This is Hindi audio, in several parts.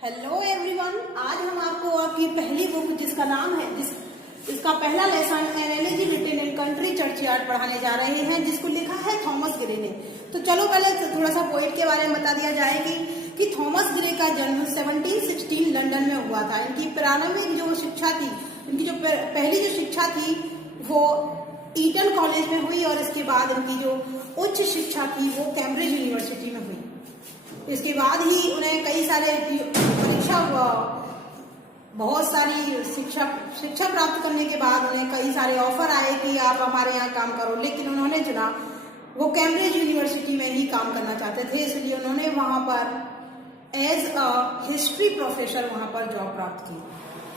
हेलो एवरीवन, आज हम आपको आपकी पहली बुक जिसका नाम है इसका पहला lesson an elegy written in country churchyard पढ़ाने जा रहे हैं, जिसको लिखा है थॉमस ग्रे ने। तो चलो पहले थोड़ा सा पोएट के बारे में बता दिया जाए कि थॉमस ग्रे का जन्म 1716 लंदन में हुआ था। इनकी प्रारंभिक जो शिक्षा थी, इनकी जो पहली जो शिक्षा थी वो ईटन कॉलेज में हुई और इसके बाद इनकी जो उच्च शिक्षा थी वो कैम्ब्रिज यूनिवर्सिटी में हुई। इसके बाद ही उन्हें कई सारे बहुत सारी शिक्षा प्राप्त करने के बाद उन्हें कई सारे ऑफर आए कि आप हमारे यहाँ काम करो, लेकिन उन्होंने चुना वो कैम्ब्रिज यूनिवर्सिटी में ही काम करना चाहते थे, इसलिए उन्होंने वहां पर एज अ हिस्ट्री प्रोफेसर वहां पर जॉब प्राप्त की।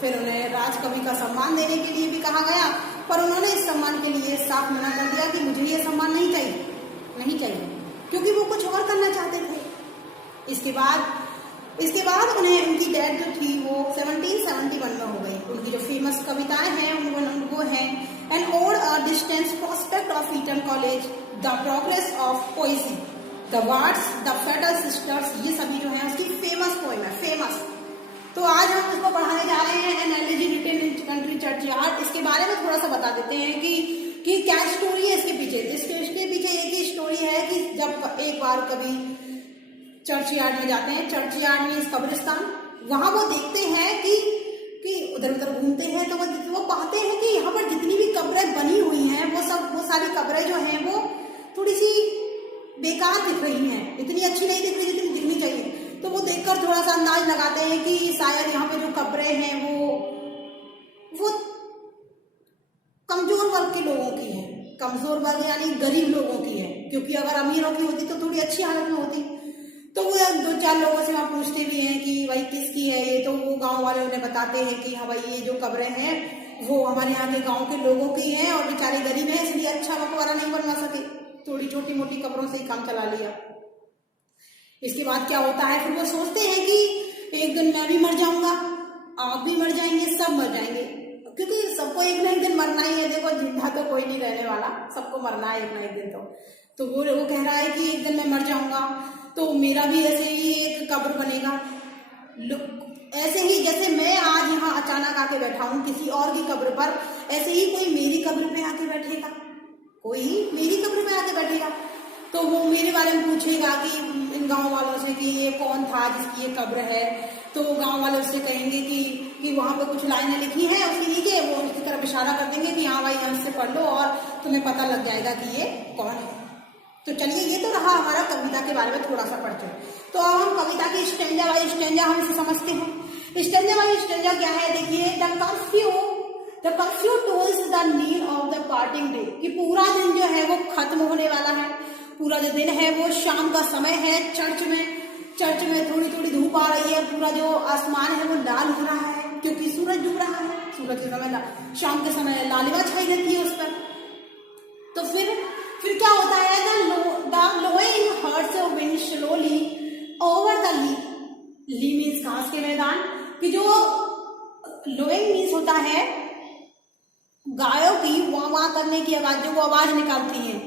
फिर उन्हें राजकवि का सम्मान देने के लिए भी कहा गया, पर उन्होंने इस सम्मान के लिए साफ मना कर दिया कि मुझे ये सम्मान नहीं चाहिए, क्योंकि वो कुछ और करना चाहते थे। इसके बाद उन्हें उनकी डेथ जो थी वो 1771 में हो गई। उनकी जो फेमस कविताएं हैं वो हैं an ode a distance prospect of Eton College, the progress of poesy, the bards, the fatal sisters, ये सभी जो है उसकी फेमस पोएम है, फेमस। तो आज हम इसको पढ़ाने जा रहे हैं an elegy written in country churchyard. इसके बारे में थोड़ा सा बता देते हैं कि क्या स्टोरी है इसके पीछे। इसके पीछे एक ही स्टोरी है कि जब एक बार कभी चर्चयार्ड में जाते हैं, चर्चयार्ड में इस कब्रिस्तान, वहां वो देखते हैं कि उधर उधर घूमते हैं तो वो पाते हैं कि यहाँ पर जितनी भी कब्रें बनी हुई हैं वो सारी कब्रें जो हैं वो थोड़ी सी बेकार दिख रही हैं, इतनी अच्छी नहीं दिख रही जितनी दिखनी चाहिए। तो वो देखकर थोड़ा सा अंदाज लगाते हैं कि शायद यहाँ पे जो कब्रें हैं वो कमजोर वर्ग के लोगों की है, कमजोर वर्ग यानी गरीब लोगों की है, क्योंकि अगर अमीरों की होती तो थोड़ी अच्छी हालत में होती। तो वो दो चार लोगों से वहां पूछते भी हैं कि भाई किसकी है ये, तो वो गांव वाले उन्हें बताते हैं कि हाँ भाई ये जो कब्रें हैं वो हमारे यहाँ के गांव के लोगों की हैं और बेचारे गरीब हैं, इसलिए अच्छा मकबरा नहीं बनवा सके, थोड़ी छोटी मोटी कब्रों से ही काम चला लिया। इसके बाद क्या होता है, फिर वो सोचते हैं कि एक दिन मैं भी मर जाऊंगा, आप भी मर जाएंगे, सब मर जाएंगे, क्योंकि सबको एक ना एक दिन मरना ही है। देखो जिंदा तो कोई नहीं रहने वाला, सबको मरना है एक ना एक दिन। तो वो कह रहा है कि एक दिन मैं मर जाऊंगा तो मेरा भी ऐसे ही एक कब्र बनेगा, ऐसे ही जैसे मैं आज यहाँ अचानक आके बैठा हूँ किसी और की कब्र पर, ऐसे ही कोई मेरी कब्र पे आके बैठेगा, कोई मेरी कब्र पे आके बैठेगा। तो वो मेरे बारे में पूछेगा कि इन गांव वालों से कि ये कौन था जिसकी ये कब्र है। तो वो गांव वाले उससे कहेंगे कि वहां पे कुछ लाइनें लिखी हैं, उसके नीचे वो उसकी तरफ इशारा कर देंगे कि हाँ भाई यहाँ से पढ़ लो और तुम्हें पता लग जाएगा कि ये कौन है। तो चलिए, ये तो रहा हमारा कविता के बारे में थोड़ा सा पढ़ते हैं। तो अब हम कविता की स्टैंजा बाई स्टैंजा हम इसे समझते हैं। स्टैंजा बाई स्टैंजा क्या है, देखिए, the curfew tolls the need of the parting day, कि पूरा दिन जो है वो खत्म होने वाला है, पूरा जो दिन है वो शाम का समय है। चर्च में थोड़ी थोड़ी धूप आ रही है, पूरा जो आसमान है वो लाल हो रहा है क्योंकि सूरज डूब रहा है। सूरज के समय शाम के समय लालिमा छाई रहती है उस पर। तो फिर क्या होता है, the lowing herds wind slowly over the lea means घास के मैदान, कि जो लोइंग मीन्स होता है गायों की वाह करने की आवाज, जो वो आवाज निकालती है।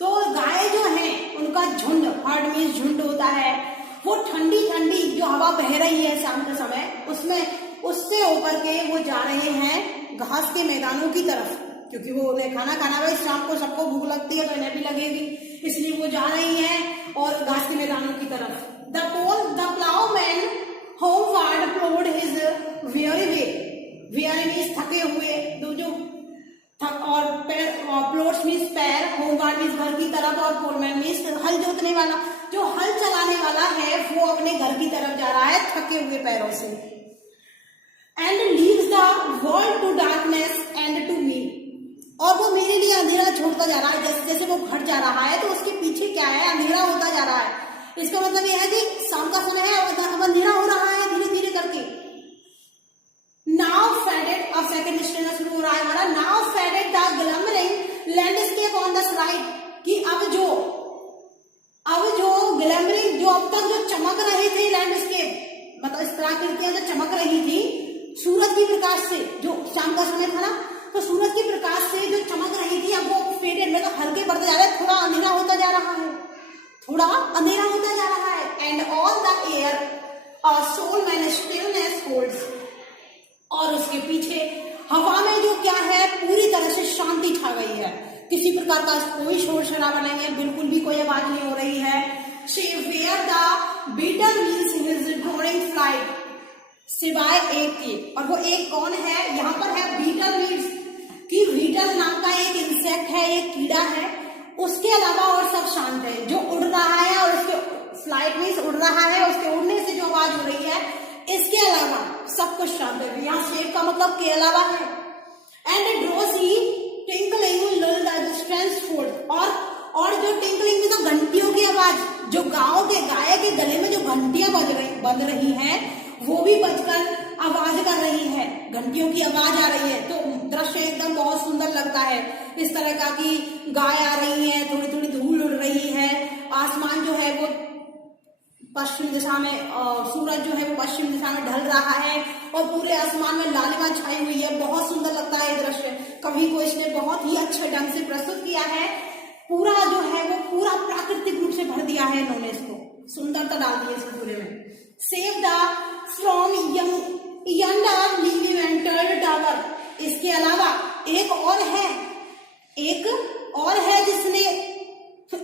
तो गाय जो है उनका झुंड, हर्ड मीन्स झुंड होता है, वो ठंडी ठंडी जो हवा बह रही है शाम के समय, उससे होकर के वो जा रहे हैं घास के मैदानों की तरफ, क्योंकि वो उन्हें खाना भाई शाम को सबको भूख लगती है तो इन्हें भी लगेगी, इसलिए वो जा रही हैं और घास के मैदानों की तरफ। The ploughman homeward plod his weary way, weary means थके हुए, और प्लोड्स मीन्स पैर, होमवर्ड मीन्स घर की तरफ, और प्लोमैन मीन्स हल जोतने वाला, जो हल चलाने वाला है वो अपने घर की तरफ जा रहा है थके हुए पैरों से। And leaves the world to darkness and to me, और वो मेरे लिए अंधेरा छोड़ता जा रहा है, जैसे जैसे वो घट जा रहा है तो उसके पीछे क्या है, अंधेरा होता जा रहा है। इसका मतलब यह है कि शाम का समय है, अब अंधेरा हो रहा है धीरे धीरे करके। नाउ फेडेड, अब सेकंड स्टैंजा शुरू हो रहा है हमारा। Now faded the glimmering landscape on the slide, कि अब जो ग्लैमरिंग, जो अब तक जो चमक रहे थे लैंडस्केप, मतलब इस प्राकृतियां जो चमक रही थी सूरज की प्रकाश से, जो शाम का समय था ना, तो सूरज की प्रकाश से जो चमक रही थी अब वो फेडेड, मतलब हल्के बढ़ते जा रहे हैं, थोड़ा अंधेरा होता जा रहा है, थोड़ा अंधेरा होता जा रहा है। And on the air solemn प्रकार का कोई शोर शराबा नहीं है, बिल्कुल भी कोई आवाज नहीं हो रही है। She wear the beetle wheels in his roaring flight, सिवाय एक के, और वो एक कौन है, यहाँ पर है बीटल वीड्स कि बीटल नाम का एक इंसेक्ट है, एक कीड़ा है, उसके अलावा और सब शांत है। जो उड़ रहा है और उसके फ्लाइट मीन्स उड़ रहा है, उसके उड़ने से जो आवाज हो रही है, इसके अलावा सब कुछ शांत है। यहाँ शेप का मतलब के अलावा है। And drowsy tinkling lulled the strength food, और जो टिंकलिंग में तो घंटियों की आवाज, जो गांव के गाय के गले में जो घंटियां बज रही हैं, वो भी बजकर आवाज कर रही है, घंटियों की आवाज आ रही है। तो दृश्य एकदम बहुत सुंदर लगता है इस तरह का कि गाय आ रही है, थोड़ी थोड़ी धूल उड़ रही है, आसमान जो है वो पश्चिम दिशा में, सूरज जो है वो पश्चिम दिशा में ढल रहा है और पूरे आसमान में लालिमा छाई हुई है। बहुत सुंदर लगता है ये दृश्य। कवि को इसने बहुत ही अच्छे ढंग से प्रस्तुत किया है। पूरा जो है वो पूरा प्राकृतिक रूप से भर दिया है इन्होंने, इसको सुंदरता डाल दी है इसको पूरे में। Save the from yonder ivy mantled tower, इसके अलावा एक और है जिसने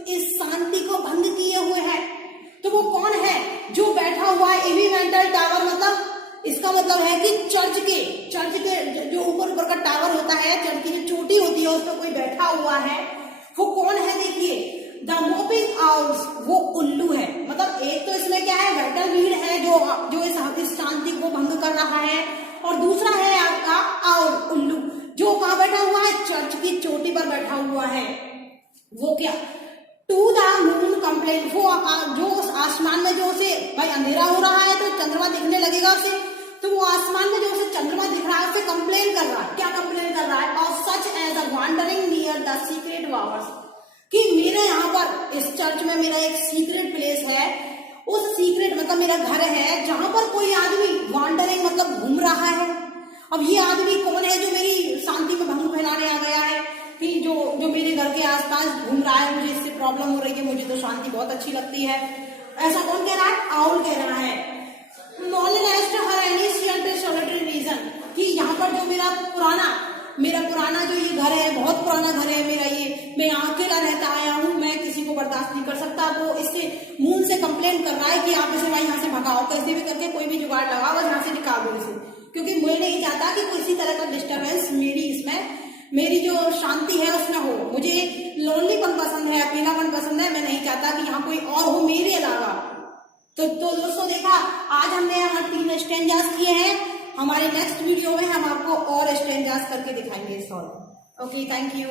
इस शांति को भंग किए हुए है। तो वो कौन है? जो बैठा हुआ है एविमेंटल टावर, मतलब इसका मतलब है कि चर्च के जो ऊपर का टावर होता है, चर्च की जो चोटी होती है, उस पर कोई बैठा हुआ है। वो कौन है? देखिए, द मोपिंग आउल्स, वो उल्लू है। मतलब एक तो इसमें क्या है, बैटल वीड है जो इस शांति को भंग कर रहा है, और दूसरा है आपका आउल, उल्लू, जो कहाँ बैठा हुआ है? चर्च की चोटी पर बैठा हुआ है। वो क्या? टू द मून कंप्लेन, वो जो आसमान में जो उसे भाई अंधेरा हो रहा है तो चंद्रमा दिखने लगेगा उसे, तो वो आसमान में जो उसे चंद्रमा दिख रहा है उसे कंप्लेन कर रहा है। क्या कंप्लेन कर रहा है? और such as a wandering near the secret bowers, कि मेरे यहाँ पर इस चर्च में मेरा एक सीक्रेट प्लेस है, उस सीक्रेट मतलब मेरा घर है जहां पर कोई आदमी वॉन्डरिंग मतलब घूम रहा है। अब ये आदमी कौन है जो मेरी शांति में भंग फैलाने आ गया है, कि जो मेरे घर के आसपास घूम रहा है, मुझे इससे प्रॉब्लम हो रही है, मुझे तो शांति बहुत अच्छी लगती है। ऐसा कौन कह रहा है? आउल कह रहा है। रीजन, कि यहाँ पर जो मेरा पुराना जो ये घर है, बहुत पुराना घर है मेरा, ये मैं यहाँ अकेला रहता आया हूँ, मैं किसी को बर्दाश्त नहीं कर सकता। वो इससे मून से कंप्लेन कर रहा है कि आप इसे भाई यहाँ से भगाओ, कैसे भी करके कोई भी जुगाड़ लगाओ और यहाँ से निकाल दो इसे, क्योंकि मैं नहीं चाहता कि किसी तरह का डिस्टर्बेंस मेरी जो शांति है उसमें हो। मुझे लोनलीपन पसंद है, अकेलापन पसंद है, मैं नहीं चाहता कि यहाँ कोई और हो मेरे अलावा। तो दोस्तों देखा, आज हमने यहाँ 3 स्टैंजास किए हैं। हमारे नेक्स्ट वीडियो में हम आपको और स्टैंजास करके दिखाएंगे सॉल्व। Okay, thank you.